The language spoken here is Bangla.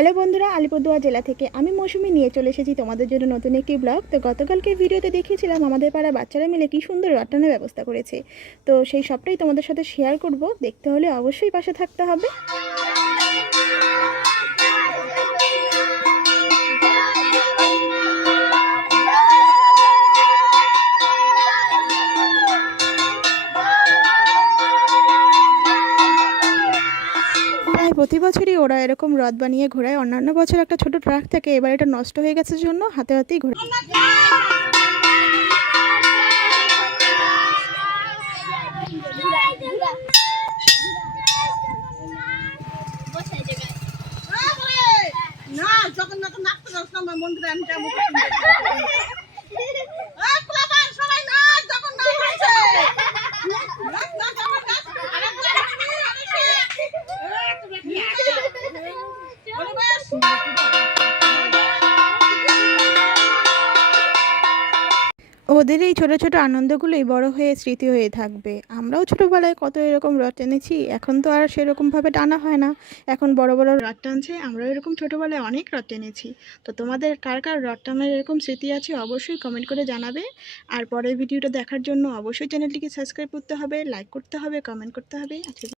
হ্যালো বন্ধুরা, আলিপুরদুয়ার জেলা থেকে আমি মৌসুমি নিয়ে চলে এসেছি তোমাদের জন্য নতুন একটি ব্লগ। তো গতকালকে ভিডিওতে দেখিয়েছিলাম আমাদের পাড়ার বাচ্চারা মিলে কি সুন্দর রটানের ব্যবস্থা করেছে। তো সেই সবটাই তোমাদের সাথে শেয়ার করব। দেখতে হলে অবশ্যই পাশে থাকতে হবে। প্রতি বছরই ওরা এরকম রথ বানিয়ে ঘোরায়। অন্যান্য বছর একটা ছোট ট্রাক থাকে, এবার এটা নষ্ট হয়ে গেছে জন্য হাতে হাতেই ঘোরায়। ওদের এই ছোট ছোট আনন্দগুলোই বড় হয়ে স্মৃতি হয়ে থাকবে। আমরাও ছোটবেলায় কত এরকম রথ টেনেছি, এখন তো আর সেরকমভাবে টানা হয় না। এখন বড় বড় রথ টানছে, আমরাও এরকম ছোটবেলায় অনেক রথ টেনেছি। তো তোমাদের কার কার রথ টানার এরকম স্মৃতি আছে অবশ্যই কমেন্ট করে জানাবে। আর পরের ভিডিওটা দেখার জন্য অবশ্যই চ্যানেলটিকে সাবস্ক্রাইব করতে হবে, লাইক করতে হবে, কমেন্ট করতে হবে।